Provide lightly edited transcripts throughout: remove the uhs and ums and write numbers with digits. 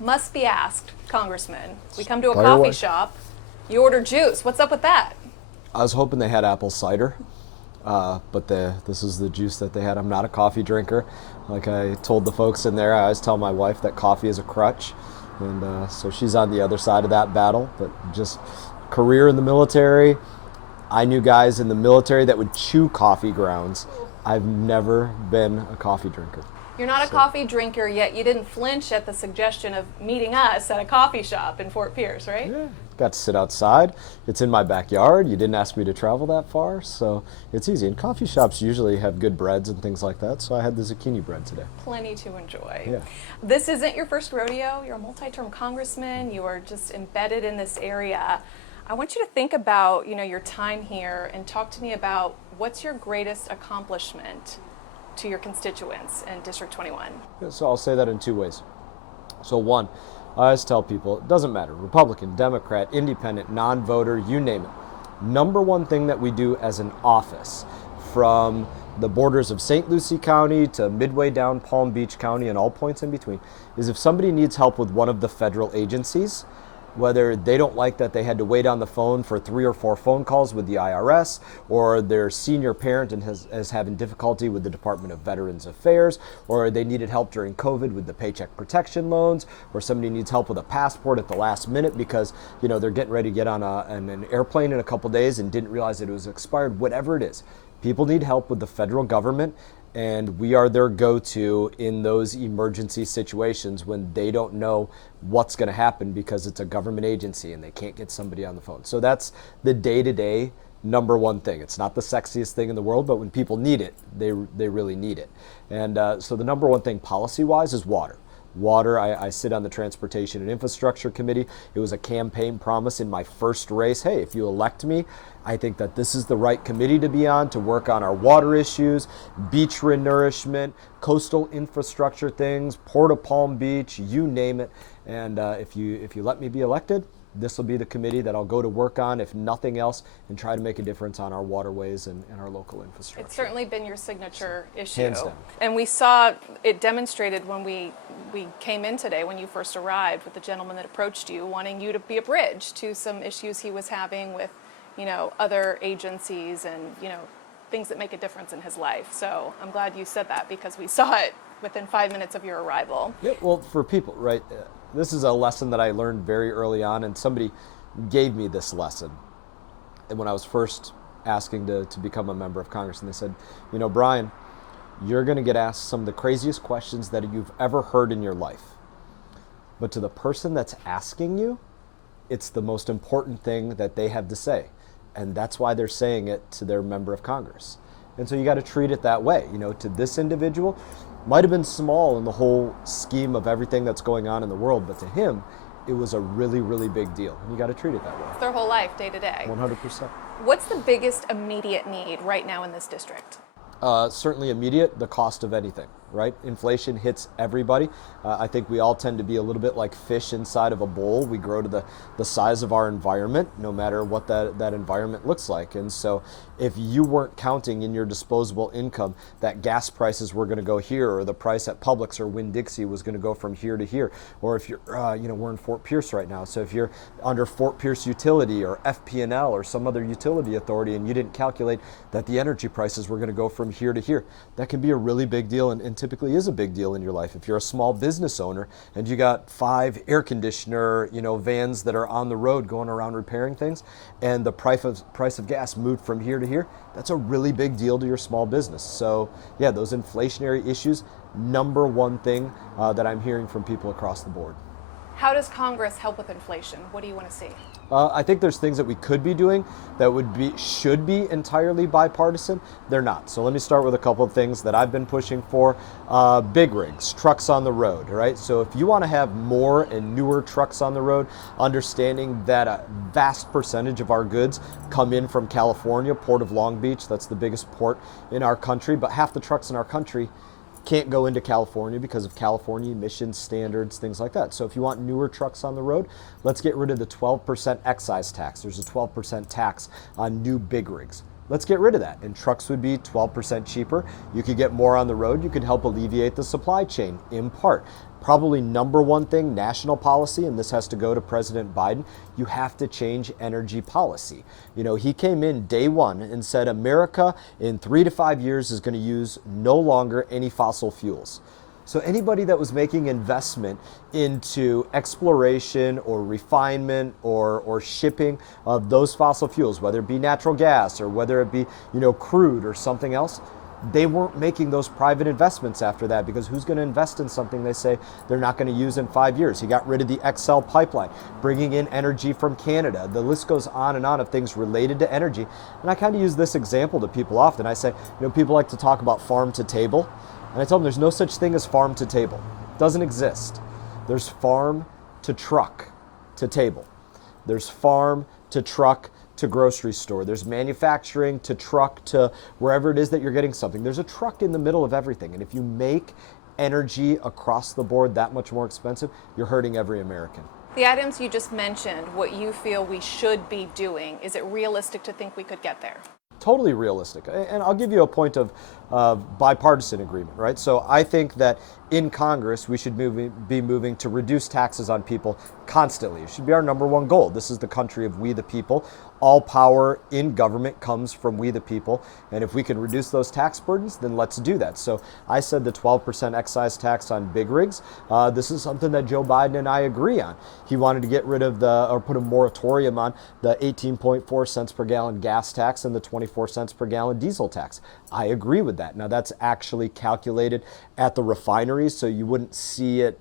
Must be asked, Congressman. We come to a Fire coffee away. shop. You order juice. What's up with that? I was hoping they had apple cider, but this is the juice that they had. I'm not a coffee drinker. Like I told the folks in there, I always tell my wife that coffee is a crutch. And so she's on the other side of that battle. But just career in the military, I knew guys in the military that would chew coffee grounds. I've never been a coffee drinker. You're not a coffee drinker, yet you didn't flinch at the suggestion of meeting us at a coffee shop in Fort Pierce, right? Yeah, got to sit outside. It's in my backyard. You didn't ask me to travel that far, so it's easy. And coffee shops usually have good breads and things like that, so I had the zucchini bread today. Plenty to enjoy. Yeah. This isn't your first rodeo. You're a multi-term congressman. You are just embedded in this area. I want you to think about, your time here and talk to me about what's your greatest accomplishment to your constituents in District 21. So I'll say that in two ways. So one, I always tell people, it doesn't matter, Republican, Democrat, Independent, non-voter, you name it. Number one thing that we do as an office, from the borders of St. Lucie County to midway down Palm Beach County and all points in between, is if somebody needs help with one of the federal agencies, whether they don't like that they had to wait on the phone for 3 or 4 phone calls with the IRS, or their senior parent and is having difficulty with the Department of Veterans Affairs, or they needed help during COVID with the paycheck protection loans, or somebody needs help with a passport at the last minute because they're getting ready to get on an airplane in a couple days and didn't realize that it was expired, whatever it is. People need help with the federal government, and we are their go-to in those emergency situations when they don't know what's going to happen because it's a government agency and they can't get somebody on the phone. So that's the day-to-day number one thing. It's not the sexiest thing in the world, but when people need it, they really need it. And so the number one thing policy-wise is water. Water, I sit on the Transportation and Infrastructure Committee. It was a campaign promise in my first race. Hey, if you elect me, I think that this is the right committee to be on to work on our water issues, beach renourishment, coastal infrastructure things, Port of Palm Beach, you name it. And if you let me be elected, this will be the committee that I'll go to work on, if nothing else, and try to make a difference on our waterways and our local infrastructure. It's certainly been your signature issue. Hands down. And we saw it demonstrated when we came in today, when you first arrived, with the gentleman that approached you, wanting you to be a bridge to some issues he was having with, other agencies and, things that make a difference in his life. So I'm glad you said that because we saw it within 5 minutes of your arrival. Yeah, well, for people, right, this is a lesson that I learned very early on, and somebody gave me this lesson. And when I was first asking to become a member of Congress, and they said, Brian, you're going to get asked some of the craziest questions that you've ever heard in your life. But to the person that's asking you, it's the most important thing that they have to say. And that's why they're saying it to their member of Congress. And so you got to treat it that way. To this individual, might have been small in the whole scheme of everything that's going on in the world, but to him, it was a really, really big deal. And you got to treat it that way. It's their whole life, day to day. 100%. What's the biggest immediate need right now in this district? Certainly immediate, the cost of anything, right? Inflation hits everybody. I think we all tend to be a little bit like fish inside of a bowl. We grow to the size of our environment, no matter what that environment looks like. And so if you weren't counting in your disposable income that gas prices were going to go here, or the price at Publix or Winn-Dixie was going to go from here to here, or if you're, we're in Fort Pierce right now. So if you're under Fort Pierce Utility or FP&L or some other utility authority and you didn't calculate that the energy prices were going to go from here to here, that can be a really big deal and typically is a big deal in your life. If you're a small business owner and you got 5 air conditioner, vans that are on the road going around repairing things, and the price of gas moved from here to here, that's a really big deal to your small business. So yeah, those inflationary issues, number one thing that I'm hearing from people across the board. How does Congress help with inflation? What do you want to see? I think there's things that we could be doing that should be entirely bipartisan. They're not. So let me start with a couple of things that I've been pushing for. Big rigs, trucks on the road, right? So if you want to have more and newer trucks on the road, understanding that a vast percentage of our goods come in from California, Port of Long Beach, that's the biggest port in our country, but half the trucks in our country can't go into California because of California emissions standards, things like that. So if you want newer trucks on the road, let's get rid of the 12% excise tax. There's a 12% tax on new big rigs. Let's get rid of that. And trucks would be 12% cheaper. You could get more on the road. You could help alleviate the supply chain in part. Probably number one thing, national policy, and this has to go to President Biden, you have to change energy policy. You know, he came in day one and said America in 3 to 5 years is going to use no longer any fossil fuels. So anybody that was making investment into exploration or refinement or shipping of those fossil fuels, whether it be natural gas or whether it be, crude or something else, they weren't making those private investments after that, because who's going to invest in something they say they're not going to use in 5 years? He got rid of the XL pipeline, bringing in energy from Canada. The list goes on and on of things related to energy. And I kind of use this example to people often. I say, people like to talk about farm to table. And I tell them there's no such thing as farm to table. It doesn't exist. There's farm to truck to table. There's farm to truck to grocery store. There's manufacturing to truck to wherever it is that you're getting something. There's a truck in the middle of everything. And if you make energy across the board that much more expensive, you're hurting every American. The items you just mentioned, what you feel we should be doing, is it realistic to think we could get there? Totally realistic. And I'll give you a point of bipartisan agreement, right? So I think that in Congress, we should be moving to reduce taxes on people constantly. It should be our number one goal. This is the country of we the people. All power in government comes from we the people. And if we can reduce those tax burdens, then let's do that. So I said the 12% excise tax on big rigs. This is something that Joe Biden and I agree on. He wanted to get rid of or put a moratorium on the 18.4 cents per gallon gas tax and the 24 cents per gallon diesel tax. I agree with that. Now that's actually calculated at the refineries, so you wouldn't see it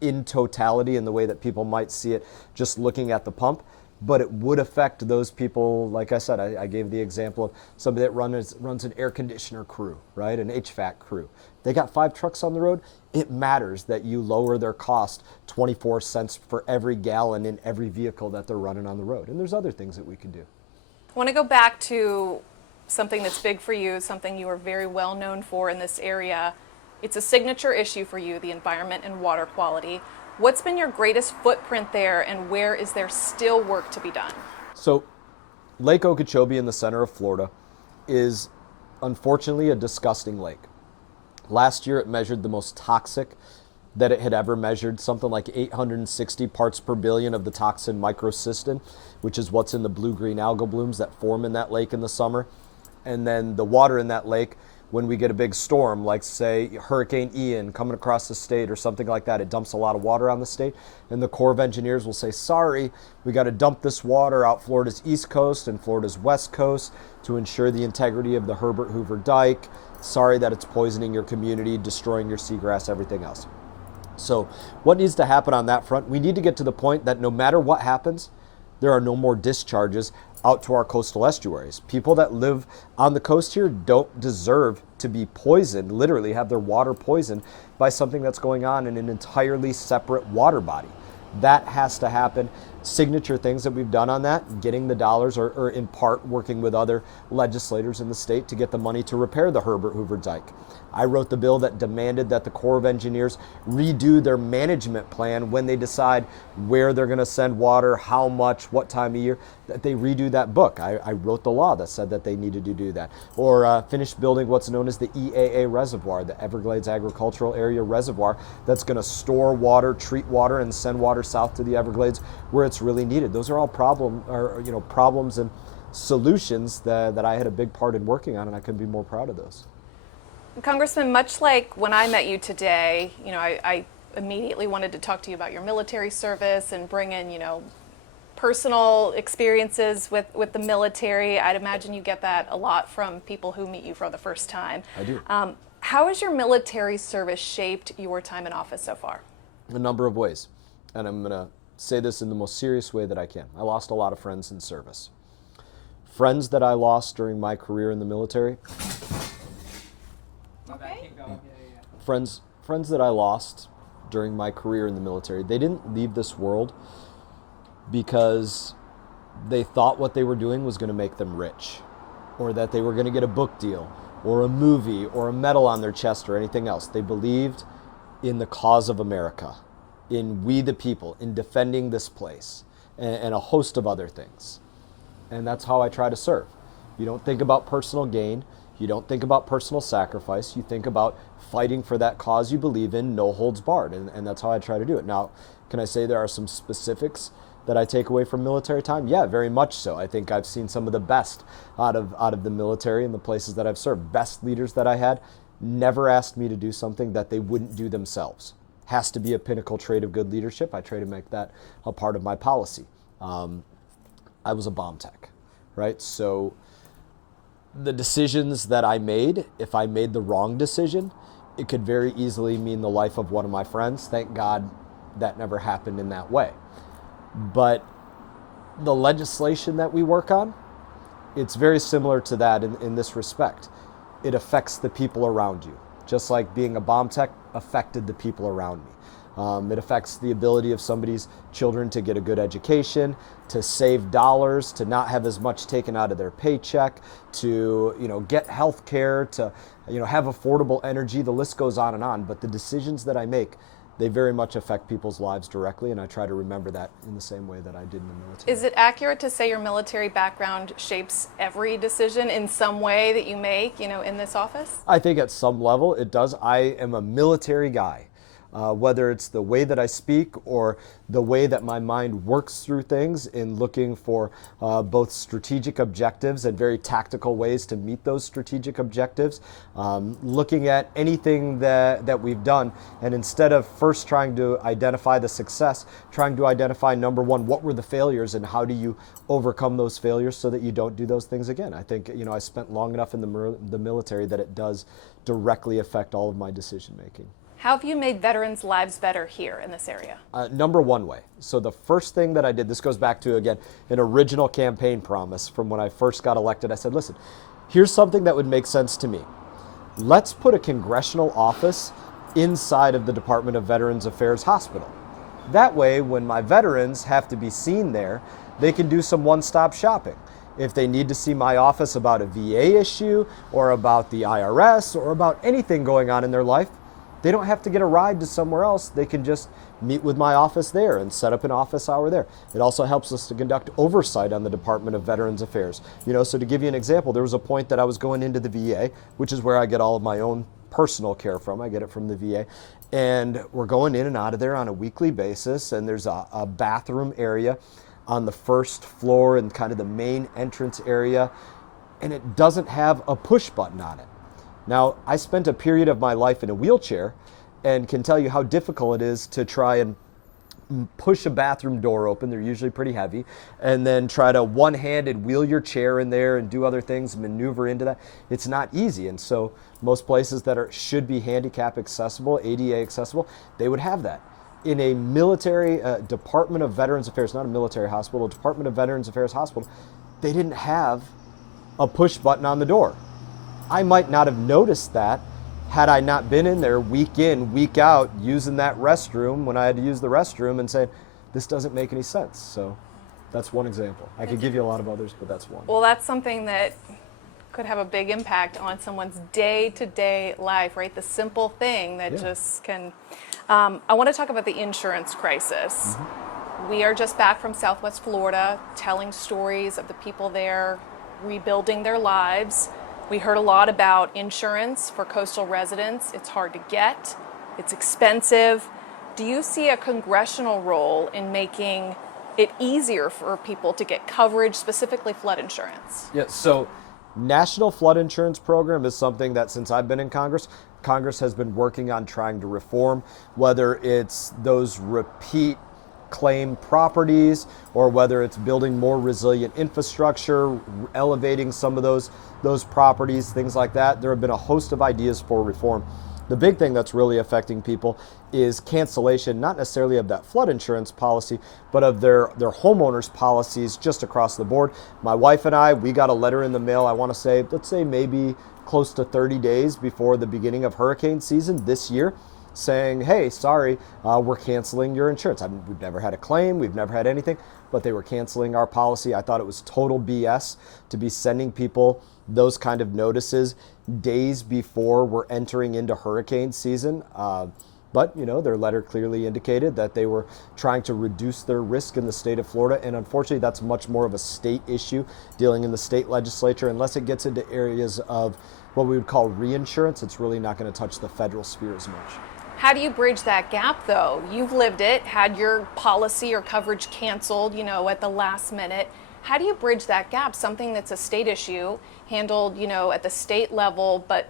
in totality in the way that people might see it just looking at the pump. But it would affect those people. Like I said, I gave the example of somebody that runs an air conditioner crew, right? An HVAC crew. They got 5 trucks on the road. It matters that you lower their cost 24 cents for every gallon in every vehicle that they're running on the road. And there's other things that we can do. I want to go back to something that's big for you, something you are very well known for in this area. It's a signature issue for you, the environment and water quality. What's been your greatest footprint there, and where is there still work to be done? So Lake Okeechobee in the center of Florida is unfortunately a disgusting lake. Last year it measured the most toxic that it had ever measured, something like 860 parts per billion of the toxin microcystin, which is what's in the blue-green algal blooms that form in that lake in the summer. And then the water in that lake, when we get a big storm, like say Hurricane Ian coming across the state or something like that, it dumps a lot of water on the state. And the Corps of Engineers will say, sorry, we got to dump this water out Florida's east coast and Florida's west coast to ensure the integrity of the Herbert Hoover Dike. Sorry that it's poisoning your community, destroying your seagrass, everything else. So what needs to happen on that front? We need to get to the point that no matter what happens, there are no more discharges out to our coastal estuaries. People that live on the coast here don't deserve to be poisoned, literally have their water poisoned by something that's going on in an entirely separate water body. That has to happen. Signature things that we've done on that, getting the dollars or in part working with other legislators in the state to get the money to repair the Herbert Hoover Dike. I wrote the bill that demanded that the Corps of Engineers redo their management plan when they decide where they're going to send water, how much, what time of year, that they redo that book. I wrote the law that said that they needed to do that. Or finish building what's known as the EAA Reservoir, the Everglades Agricultural Area Reservoir, that's going to store water, treat water, and send water south to the Everglades where it's really needed. Those are all problems and solutions that I had a big part in working on, and I couldn't be more proud of those. Congressman, much like when I met you today, I immediately wanted to talk to you about your military service and bring in, personal experiences with the military. I'd imagine you get that a lot from people who meet you for the first time. I do. How has your military service shaped your time in office so far? A number of ways, and I'm going to say this in the most serious way that I can. I lost a lot of friends in service. Friends that I lost during my career in the military. Friends that I lost during my career in the military, they didn't leave this world because they thought what they were doing was going to make them rich, or that they were going to get a book deal or a movie or a medal on their chest or anything else. They believed in the cause of America, in we the people, in defending this place, and a host of other things. And that's how I try to serve. You don't think about personal gain. You don't think about personal sacrifice. You think about fighting for that cause you believe in, no holds barred. And that's how I try to do it. Now, can I say there are some specifics that I take away from military time? Yeah, very much so. I think I've seen some of the best out of the military and the places that I've served. Best leaders that I had never asked me to do something that they wouldn't do themselves. Has to be a pinnacle trait of good leadership. I try to make that a part of my policy. I was a bomb tech, right? So the decisions that I made, if I made the wrong decision, it could very easily mean the life of one of my friends. Thank God that never happened in that way. But the legislation that we work on, it's very similar to that in this respect. It affects the people around you, just like being a bomb tech affected the people around me. It affects the ability of somebody's children to get a good education, to save dollars, to not have as much taken out of their paycheck, to get health care, to have affordable energy. The list goes on and on. But the decisions that I make, they very much affect people's lives directly, and I try to remember that in the same way that I did in the military. Is it accurate to say your military background shapes every decision in some way that you make, in this office? I think at some level it does. I am a military guy. Whether it's the way that I speak or the way that my mind works through things in looking for both strategic objectives and very tactical ways to meet those strategic objectives, looking at anything that we've done, and instead of first trying to identify the success, trying to identify, number one, what were the failures and how do you overcome those failures so that you don't do those things again. I think I spent long enough in the military that it does directly affect all of my decision making. How have you made veterans' lives better here in this area? Number one way. So the first thing that I did, this goes back to, again, an original campaign promise from when I first got elected. I said, listen, here's something that would make sense to me. Let's put a congressional office inside of the Department of Veterans Affairs Hospital. That way, when my veterans have to be seen there, they can do some one-stop shopping. If they need to see my office about a VA issue or about the IRS or about anything going on in their life, they don't have to get a ride to somewhere else. They can just meet with my office there and set up an office hour there. It also helps us to conduct oversight on the Department of Veterans Affairs. So to give you an example, there was a point that I was going into the VA, which is where I get all of my own personal care from. I get it from the VA. And we're going in and out of there on a weekly basis. And there's a bathroom area on the first floor and kind of the main entrance area. And it doesn't have a push button on it. Now, I spent a period of my life in a wheelchair and can tell you how difficult it is to try and push a bathroom door open. They're usually pretty heavy. And then try to one-handed wheel your chair in there and do other things, maneuver into that. It's not easy. And so most places that should be handicap accessible, ADA accessible, they would have that. In a military Department of Veterans Affairs, not a military hospital, a Department of Veterans Affairs hospital, they didn't have a push button on the door. I might not have noticed that had I not been in there week in, week out, using that restroom when I had to use the restroom and saying, this doesn't make any sense. So that's one example. I could give you a lot of others, but that's one. Well, that's something that could have a big impact on someone's day-to-day life, right? The simple thing that just can... I want to talk about the insurance crisis. Mm-hmm. We are just back from Southwest Florida, telling stories of the people there rebuilding their lives. We heard a lot about insurance for coastal residents. It's hard to get. It's expensive. Do you see a congressional role in making it easier for people to get coverage, specifically flood insurance? Yeah, so National Flood Insurance Program is something that since I've been in Congress has been working on trying to reform, whether it's those repeat claim properties or whether it's building more resilient infrastructure, elevating some of those properties, things like that. There have been a host of ideas for reform. The big thing that's really affecting people is cancellation, not necessarily of that flood insurance policy, but of their homeowners policies just across the board. My wife and I, we got a letter in the mail, I want to say, let's say maybe close to 30 days before the beginning of hurricane season this year, saying, hey, sorry, we're canceling your insurance. We've never had a claim, we've never had anything, but they were canceling our policy. I thought it was total BS to be sending people those kind of notices days before we're entering into hurricane season. But, their letter clearly indicated that they were trying to reduce their risk in the state of Florida. And unfortunately, that's much more of a state issue dealing in the state legislature. Unless it gets into areas of what we would call reinsurance, it's really not going to touch the federal sphere as much. How do you bridge that gap, though? You've lived it, had your policy or coverage canceled, at the last minute. How do you bridge that gap? Something that's a state issue handled, at the state level, but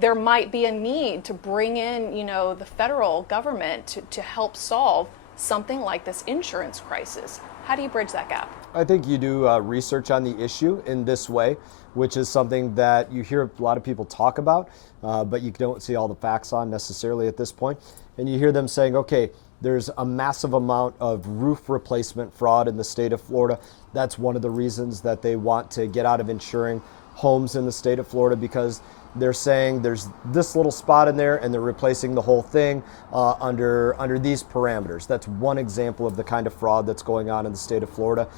there might be a need to bring in, the federal government to help solve something like this insurance crisis. How do you bridge that gap? I think you do research on the issue in this way, which is something that you hear a lot of people talk about, but you don't see all the facts on necessarily at this point. And you hear them saying, okay, there's a massive amount of roof replacement fraud in the state of Florida. That's one of the reasons that they want to get out of insuring homes in the state of Florida, because they're saying there's this little spot in there and they're replacing the whole thing under these parameters. That's one example of the kind of fraud that's going on in the state of Florida,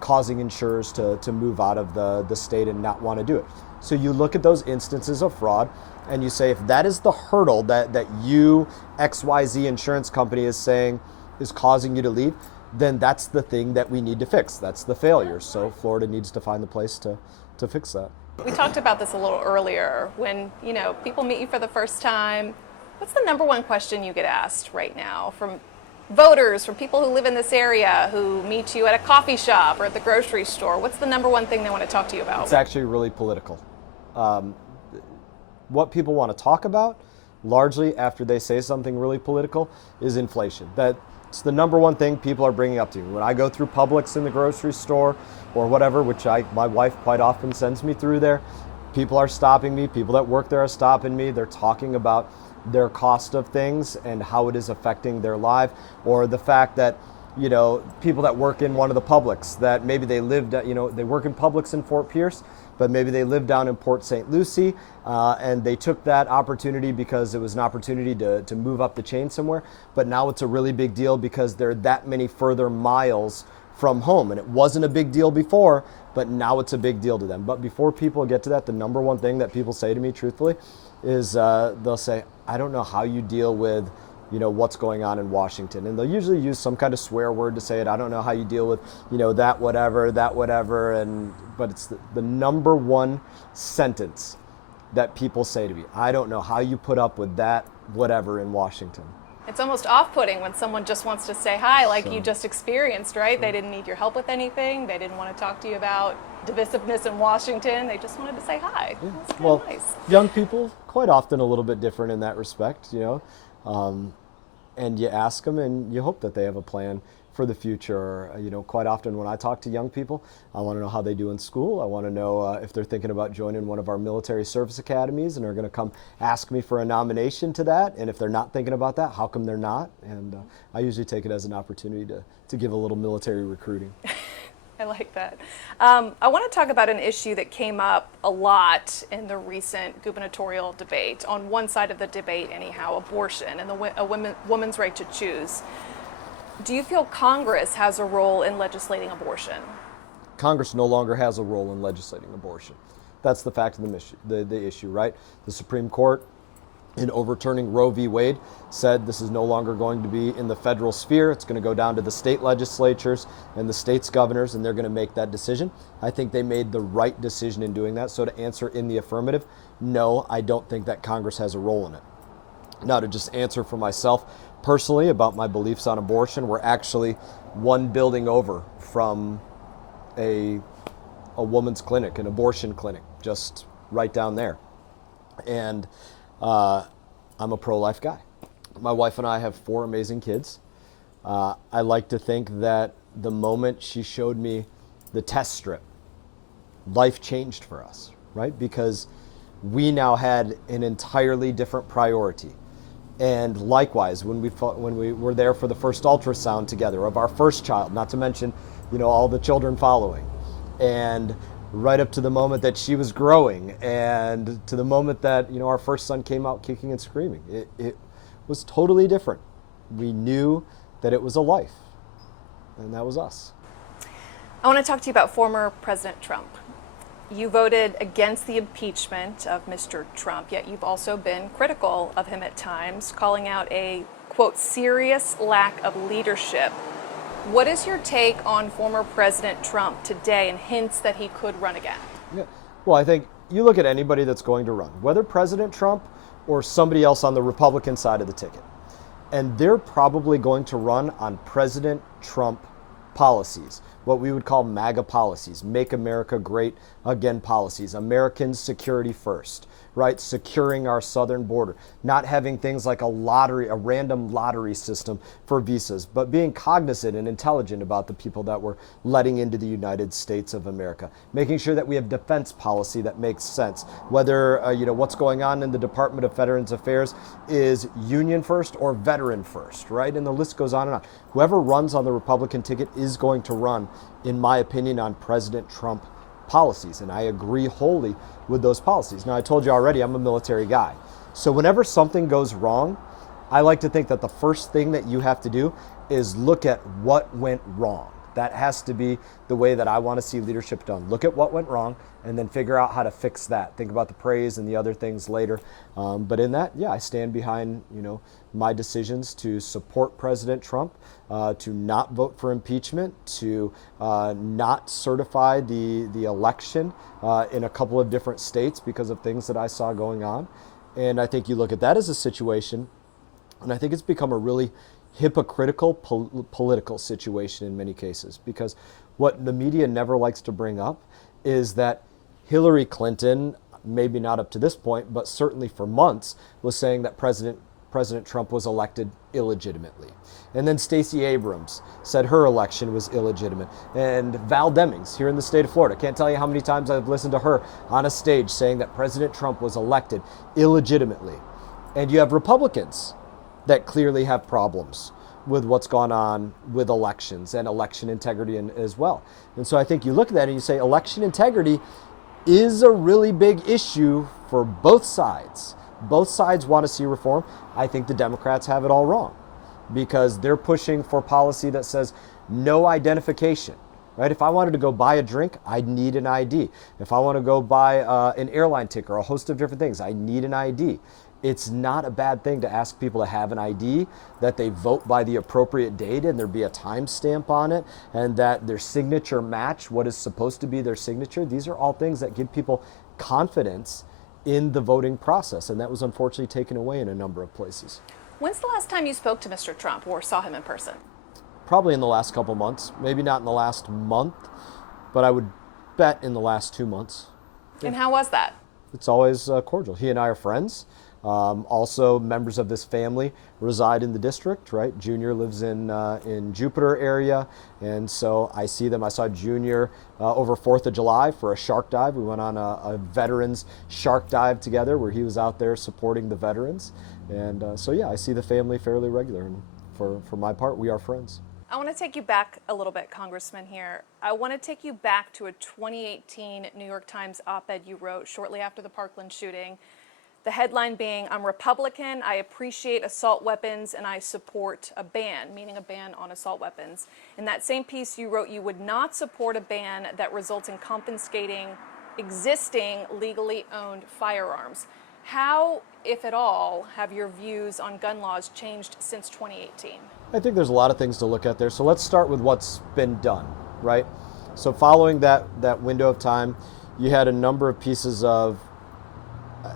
causing insurers to move out of the state and not want to do it. So you look at those instances of fraud and you say, if that is the hurdle that you, XYZ insurance company, is saying is causing you to leave, then that's the thing that we need to fix. That's the failure. So Florida needs to find the place to fix that. We talked about this a little earlier. When, people meet you for the first time, what's the number one question you get asked right now from voters, from people who live in this area, who meet you at a coffee shop or at the grocery store? What's the number one thing they want to talk to you about? It's actually really political. What people want to talk about, largely after they say something really political, is inflation. That's the number one thing people are bringing up to me. When I go through Publix in the grocery store or whatever, which my wife quite often sends me through there, people are stopping me. People that work there are stopping me. They're talking about their cost of things and how it is affecting their life, or the fact that people that work in one of the Publix, that maybe they lived, they work in Publix in Fort Pierce, but maybe they live down in Port St. Lucie, and they took that opportunity because it was an opportunity to move up the chain somewhere. But now it's a really big deal because they're that many further miles from home. And it wasn't a big deal before, but now it's a big deal to them. But before people get to that, the number one thing that people say to me, truthfully, is they'll say, I don't know how you deal with what's going on in Washington. And they'll usually use some kind of swear word to say it. I don't know how you deal with, that whatever. But it's the number one sentence that people say to me. I don't know how you put up with that whatever in Washington. It's almost off-putting when someone just wants to say hi, like you just experienced, right? They didn't need your help with anything. They didn't want to talk to you about divisiveness in Washington. They just wanted to say hi. Yeah. That's Well, nice. Young people, quite often a little bit different in that respect, and you ask them and you hope that they have a plan for the future. Quite often when I talk to young people, I want to know how they do in school. I want to know if they're thinking about joining one of our military service academies and are going to come ask me for a nomination to that. And if they're not thinking about that, how come they're not? And I usually take it as an opportunity to give a little military recruiting. I like that. I want to talk about an issue that came up a lot in the recent gubernatorial debate. On one side of the debate, anyhow, abortion and a woman's right to choose. Do you feel Congress has a role in legislating abortion? Congress no longer has a role in legislating abortion. That's the fact of the issue, right? The Supreme Court, in overturning Roe v. Wade, said this is no longer going to be in the federal sphere. It's going to go down to the state legislatures and the state's governors, and they're going to make that decision. I think they made the right decision in doing that. So to answer in the affirmative, no, I don't think that Congress has a role in it. Now, to just answer for myself personally about my beliefs on abortion, we're actually one building over from a woman's clinic, an abortion clinic, just right down there. And I'm a pro-life guy. My wife and I have 4 amazing kids. I like to think that the moment she showed me the test strip, life changed for us, right? Because we now had an entirely different priority. And likewise, when we were there for the first ultrasound together of our first child, not to mention, all the children following, and right up to the moment that she was growing, and to the moment that our first son came out kicking and screaming, it was totally different. We knew that it was a life, and that was us. I want to talk to you about former President Trump. You voted against the impeachment of Mr. Trump, yet you've also been critical of him at times, calling out a quote, serious lack of leadership. What is your take on former President Trump today and hints that he could run again? Yeah. Well, I think you look at anybody that's going to run, whether President Trump or somebody else on the Republican side of the ticket, and they're probably going to run on President Trump policies, what we would call MAGA policies, Make America Great Again policies, American security first, right? Securing our southern border, not having things like a lottery, a random lottery system for visas, but being cognizant and intelligent about the people that we're letting into the United States of America, making sure that we have defense policy that makes sense, whether what's going on in the Department of Veterans Affairs is union first or veteran first, right? And the list goes on and on. Whoever runs on the Republican ticket is going to run, in my opinion, on President Trump policies, and I agree wholly with those policies. Now, I told you already, I'm a military guy. So whenever something goes wrong, I like to think that the first thing that you have to do is look at what went wrong. That has to be the way that I want to see leadership done. Look at what went wrong and then figure out how to fix that. Think about the praise and the other things later. But in that, yeah, I stand behind, my decisions to support President Trump, to not vote for impeachment, to not certify the election in a couple of different states because of things that I saw going on. And I think you look at that as a situation, and I think it's become a really hypocritical political situation in many cases, because what the media never likes to bring up is that Hillary Clinton, maybe not up to this point, but certainly for months, was saying that President Trump was elected illegitimately. And then Stacey Abrams said her election was illegitimate. And Val Demings here in the state of Florida, can't tell you how many times I've listened to her on a stage saying that President Trump was elected illegitimately. And you have Republicans that clearly have problems with what's gone on with elections and election integrity as well. And so I think you look at that and you say election integrity is a really big issue for both sides. Both sides want to see reform. I think the Democrats have it all wrong because they're pushing for policy that says no identification, right? If I wanted to go buy a drink, I'd need an ID. If I want to go buy an airline ticket or a host of different things, I need an ID. It's not a bad thing to ask people to have an ID, that they vote by the appropriate date and there be a timestamp on it, and that their signature match what is supposed to be their signature. These are all things that give people confidence in the voting process, and that was unfortunately taken away in a number of places. When's the last time you spoke to Mr. Trump or saw him in person? Probably in the last couple months, maybe not in the last month, but I would bet in the last 2 months. And how was that? It's always cordial. He and I are friends. Also, members of this family reside in the district, right? Junior lives in Jupiter area, and so I see them. I saw Junior over 4th of July for a shark dive. We went on a veterans shark dive together where he was out there supporting the veterans. And so, yeah, I see the family fairly regular, and for my part, we are friends. I want to take you back a little bit, Congressman, here. I want to take you back to a 2018 New York Times op-ed you wrote shortly after the Parkland shooting. The headline being, "I'm Republican, I appreciate assault weapons, and I support a ban," meaning a ban on assault weapons. In that same piece, you wrote you would not support a ban that results in confiscating existing legally owned firearms. How, if at all, have your views on gun laws changed since 2018? I think there's a lot of things to look at there. So let's start with what's been done, right? So following that window of time, you had a number of pieces of,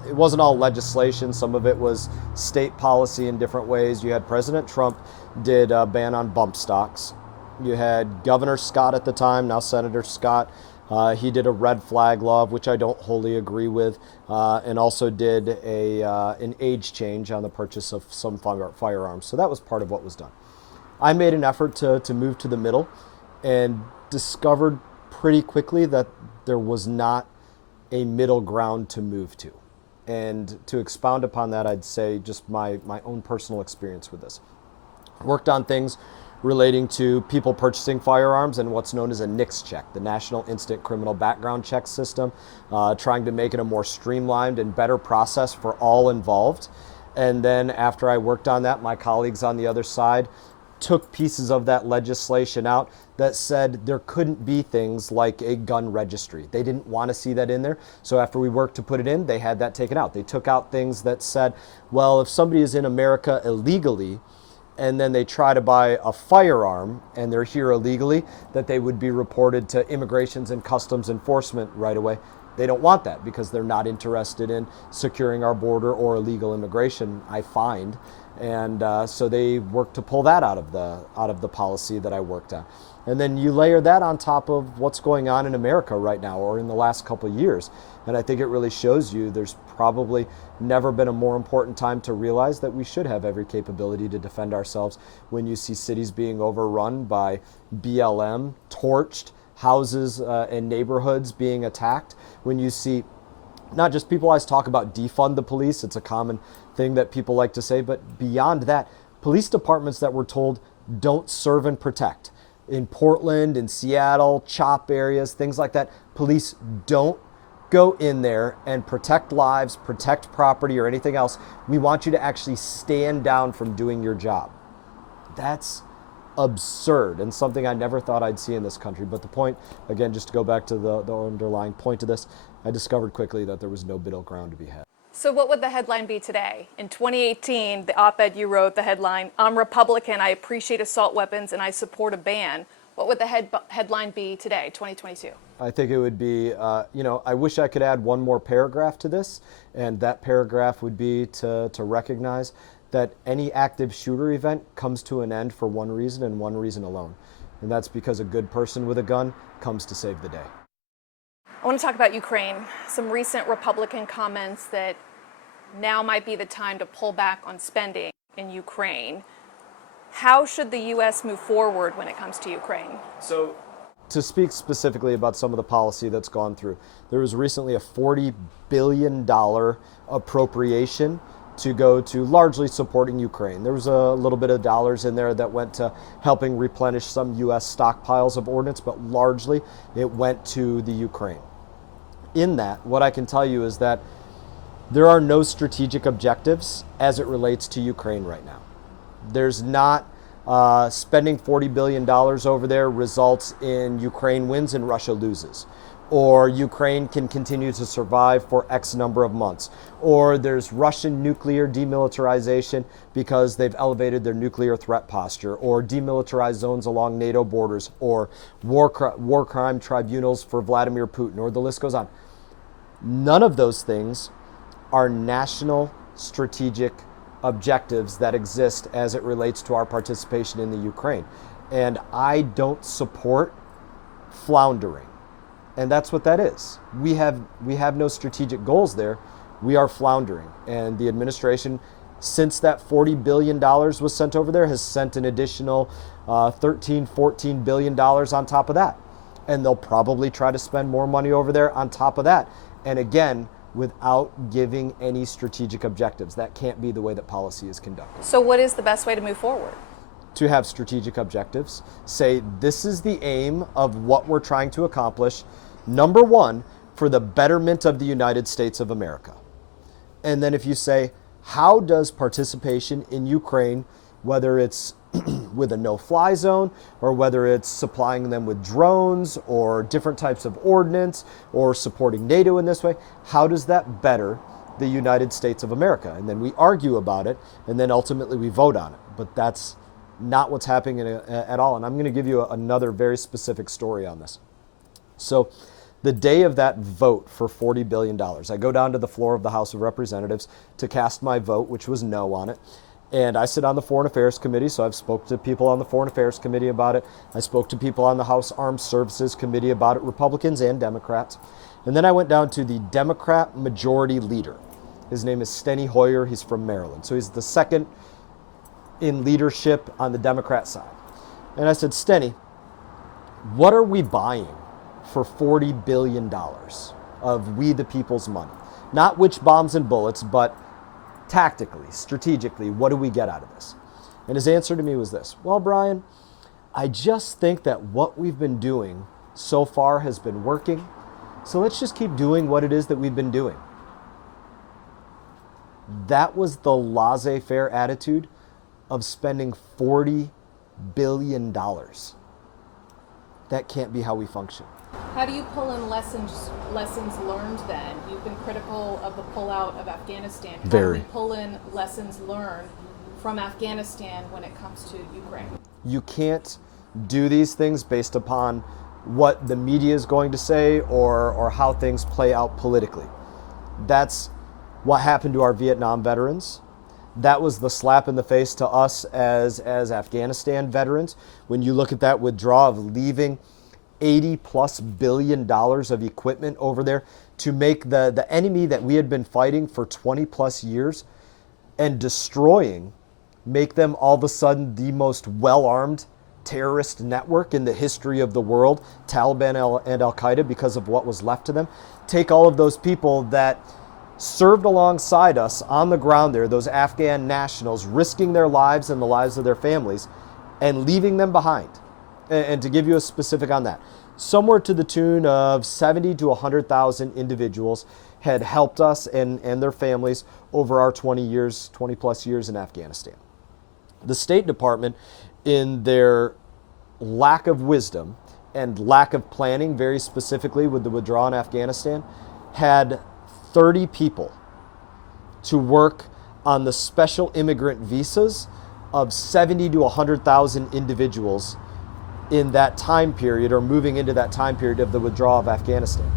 it wasn't all legislation. Some of it was state policy in different ways. You had President Trump did a ban on bump stocks. You had Governor Scott at the time, now Senator Scott. He did a red flag law, which I don't wholly agree with, and also did an age change on the purchase of some firearms. So that was part of what was done. I made an effort to move to the middle and discovered pretty quickly that there was not a middle ground to move to. And to expound upon that, I'd say just my own personal experience with this. Worked on things relating to people purchasing firearms and what's known as a NICS check, the National Instant Criminal Background Check System, trying to make it a more streamlined and better process for all involved. And then after I worked on that, my colleagues on the other side took pieces of that legislation out that said there couldn't be things like a gun registry. They didn't want to see that in there. So after we worked to put it in, they had that taken out. They took out things that said, well, if somebody is in America illegally and then they try to buy a firearm and they're here illegally, that they would be reported to Immigrations and Customs Enforcement right away. They don't want that because they're not interested in securing our border or illegal immigration, I find. And so they work to pull that out of the policy that I worked on. And then you layer that on top of what's going on in America right now or in the last couple of years. And I think it really shows you there's probably never been a more important time to realize that we should have every capability to defend ourselves when you see cities being overrun by BLM, torched, houses and neighborhoods being attacked, when you see not just people always talk about defund the police, it's a common thing that people like to say, but beyond that, police departments that we're told don't serve and protect. In Portland, in Seattle, CHOP areas, things like that, police don't go in there and protect lives, protect property or anything else. We want you to actually stand down from doing your job. That's absurd and something I never thought I'd see in this country. But the point, again, just to go back to the underlying point of this, I discovered quickly that there was no middle ground to be had. So what would the headline be today? In 2018, the op-ed you wrote, the headline, "I'm Republican, I appreciate assault weapons, and I support a ban." What would the headline be today, 2022? I think it would be, I wish I could add one more paragraph to this, and that paragraph would be to recognize that any active shooter event comes to an end for one reason and one reason alone. And that's because a good person with a gun comes to save the day. I want to talk about Ukraine. Some recent Republican comments that now might be the time to pull back on spending in Ukraine. How should the U.S. move forward when it comes to Ukraine? So, to speak specifically about some of the policy that's gone through, there was recently a $40 billion appropriation to go to largely supporting Ukraine. There was a little bit of dollars in there that went to helping replenish some U.S. stockpiles of ordnance, but largely it went to the Ukraine. In that, what I can tell you is that there are no strategic objectives as it relates to Ukraine right now. There's not spending $40 billion over there results in Ukraine wins and Russia loses, or Ukraine can continue to survive for X number of months, or there's Russian nuclear demilitarization because they've elevated their nuclear threat posture, or demilitarized zones along NATO borders, or war crime tribunals for Vladimir Putin, or the list goes on. None of those things are national strategic objectives that exist as it relates to our participation in the Ukraine. And I don't support floundering. And that's what that is. We have no strategic goals there. We are floundering. And the administration, since that $40 billion was sent over there, has sent an additional $13, $14 billion on top of that. And they'll probably try to spend more money over there on top of that. And again, without giving any strategic objectives. That can't be the way that policy is conducted. So what is the best way to move forward? To have strategic objectives. Say, this is the aim of what we're trying to accomplish. Number one, for the betterment of the United States of America. And then if you say, how does participation in Ukraine, whether it's with a no-fly zone, or whether it's supplying them with drones or different types of ordnance or supporting NATO in this way, how does that better the United States of America? And then we argue about it, and then ultimately we vote on it. But that's not what's happening at all. And I'm going to give you another very specific story on this. So the day of that vote for $40 billion, I go down to the floor of the House of Representatives to cast my vote, which was no on it. And I sit on the Foreign Affairs Committee, so I've spoke to people on the Foreign Affairs Committee about it. I spoke to people on the House Armed Services Committee about it, Republicans and Democrats. And then I went down to the Democrat Majority Leader. His name is Steny Hoyer. He's from Maryland. So he's the second in leadership on the Democrat side. And I said, Steny, what are we buying for $40 billion of we the people's money? Not which bombs and bullets, but tactically, strategically, what do we get out of this? And his answer to me was this: well, Brian, I just think that what we've been doing so far has been working, so let's just keep doing what it is that we've been doing. That was the laissez-faire attitude of spending $40 billion. That can't be how we function. How do you pull in lessons learned then? You've been critical of the pullout of Afghanistan. How Very. do we pull in lessons learned from Afghanistan when it comes to Ukraine. You can't do these things based upon what the media is going to say or how things play out politically. That's what happened to our Vietnam veterans. That was the slap in the face to us as Afghanistan veterans. When you look at that withdrawal of leaving $80+ billion of equipment over there to make the enemy that we had been fighting for 20+ years and destroying, make them all of a sudden the most well-armed terrorist network in the history of the world, Taliban and Al-Qaeda, because of what was left to them. Take all of those people that served alongside us on the ground there, those Afghan nationals, risking their lives and the lives of their families, and leaving them behind. And to give you a specific on that, somewhere to the tune of 70 to 100,000 individuals had helped us and their families over our 20+ years in Afghanistan. The State Department, in their lack of wisdom and lack of planning, very specifically with the withdrawal in Afghanistan, had 30 people to work on the special immigrant visas of 70 to 100,000 individuals in that time period, or moving into that time period of the withdrawal of Afghanistan.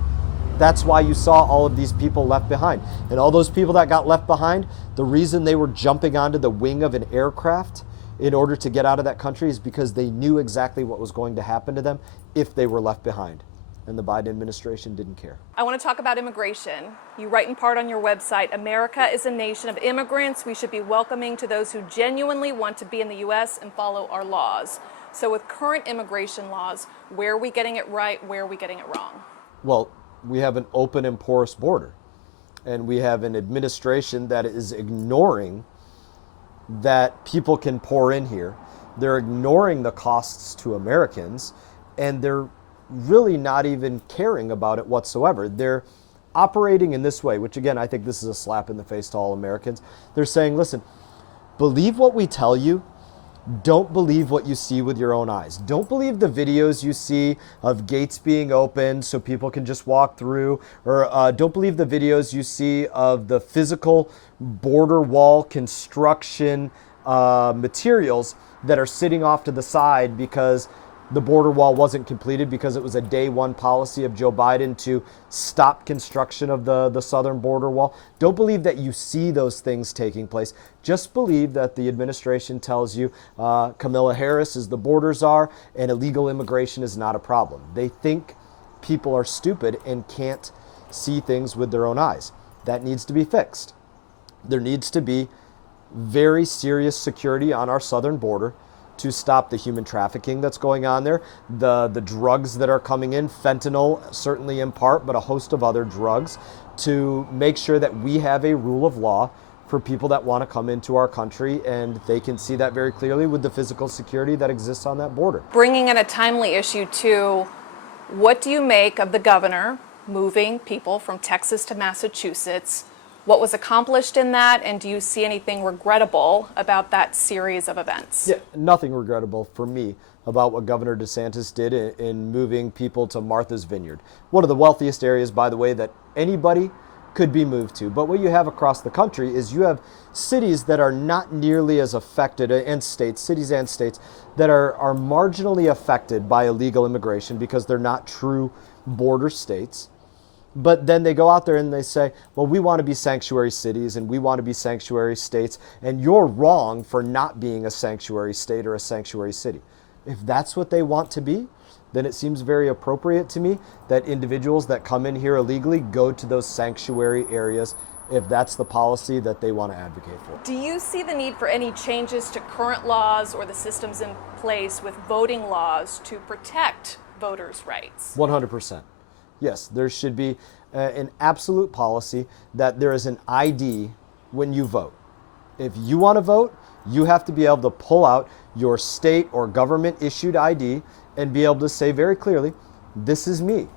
That's why you saw all of these people left behind. And all those people that got left behind, the reason they were jumping onto the wing of an aircraft in order to get out of that country is because they knew exactly what was going to happen to them if they were left behind. And the Biden administration didn't care. I want to talk about immigration. You write in part on your website, America is a nation of immigrants. We should be welcoming to those who genuinely want to be in the U.S. and follow our laws. So with current immigration laws, where are we getting it right? Where are we getting it wrong? Well, we have an open and porous border. And we have an administration that is ignoring that people can pour in here. They're ignoring the costs to Americans, and they're really not even caring about it whatsoever. They're operating in this way, which again, I think this is a slap in the face to all Americans. They're saying, listen, believe what we tell you. Don't believe what you see with your own eyes. Don't believe the videos you see of gates being opened so people can just walk through, or don't believe the videos you see of the physical border wall construction materials that are sitting off to the side because the border wall wasn't completed because it was a day one policy of Joe Biden to stop construction of the southern border wall. Don't believe that you see those things taking place. Just believe that the administration tells you Kamala Harris is the border czar and illegal immigration is not a problem. They think people are stupid and can't see things with their own eyes. That needs to be fixed. There needs to be very serious security on our southern border to stop the human trafficking that's going on there, the drugs that are coming in, fentanyl certainly in part, but a host of other drugs, to make sure that we have a rule of law for people that want to come into our country, and they can see that very clearly with the physical security that exists on that border. Bringing in a timely issue too, what do you make of the governor moving people from Texas to Massachusetts? What was accomplished in that, and do you see anything regrettable about that series of events? Yeah, nothing regrettable for me about what Governor DeSantis did in moving people to Martha's Vineyard. One of the wealthiest areas, by the way, that anybody could be moved to. But what you have across the country is you have cities that are not nearly as affected, and cities and states that are marginally affected by illegal immigration because they're not true border states. But then they go out there and they say, well, we want to be sanctuary cities and we want to be sanctuary states, and you're wrong for not being a sanctuary state or a sanctuary city. If that's what they want to be, then it seems very appropriate to me that individuals that come in here illegally go to those sanctuary areas if that's the policy that they want to advocate for. Do you see the need for any changes to current laws or the systems in place with voting laws to protect voters' rights? 100%. Yes, there should be an absolute policy that there is an ID when you vote. If you want to vote, you have to be able to pull out your state or government issued ID and be able to say very clearly, this is me.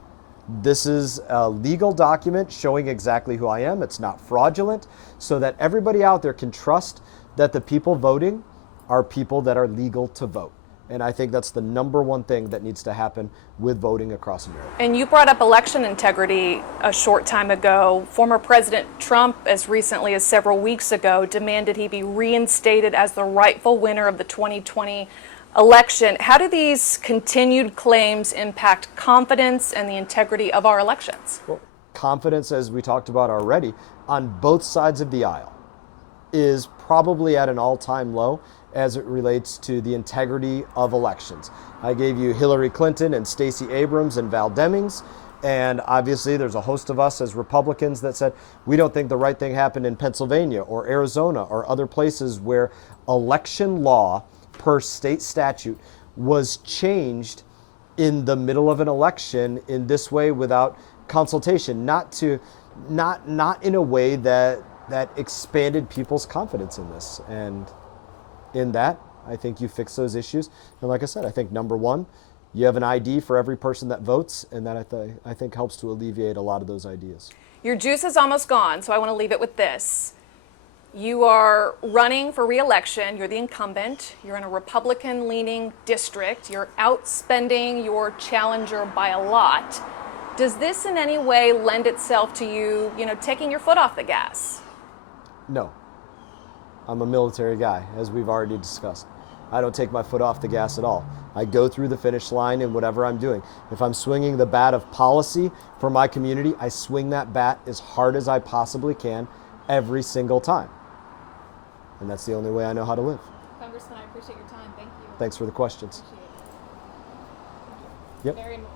This is a legal document showing exactly who I am. It's not fraudulent, so that everybody out there can trust that the people voting are people that are legal to vote. And I think that's the number one thing that needs to happen with voting across America. And you brought up election integrity a short time ago. Former President Trump, as recently as several weeks ago, demanded he be reinstated as the rightful winner of the 2020 election. How do these continued claims impact confidence and the integrity of our elections? Well, confidence, as we talked about already, on both sides of the aisle is probably at an all-time low as it relates to the integrity of elections. I gave you Hillary Clinton and Stacey Abrams and Val Demings, and obviously there's a host of us as Republicans that said we don't think the right thing happened in Pennsylvania or Arizona or other places where election law per state statute was changed in the middle of an election in this way without consultation, not in a way that expanded people's confidence in this. And in that, I think you fix those issues. And like I said, I think number one, you have an ID for every person that votes, and that I think helps to alleviate a lot of those ideas. Your juice is almost gone, so I want to leave it with this. You are running for re-election. You're the incumbent. You're in a Republican-leaning district. You're outspending your challenger by a lot. Does this in any way lend itself to you, taking your foot off the gas? No. I'm a military guy, as we've already discussed. I don't take my foot off the gas at all. I go through the finish line in whatever I'm doing. If I'm swinging the bat of policy for my community, I swing that bat as hard as I possibly can every single time. And that's the only way I know how to live. Congressman, I appreciate your time. Thank you. Thanks for the questions. Appreciate it. Yep. Very much.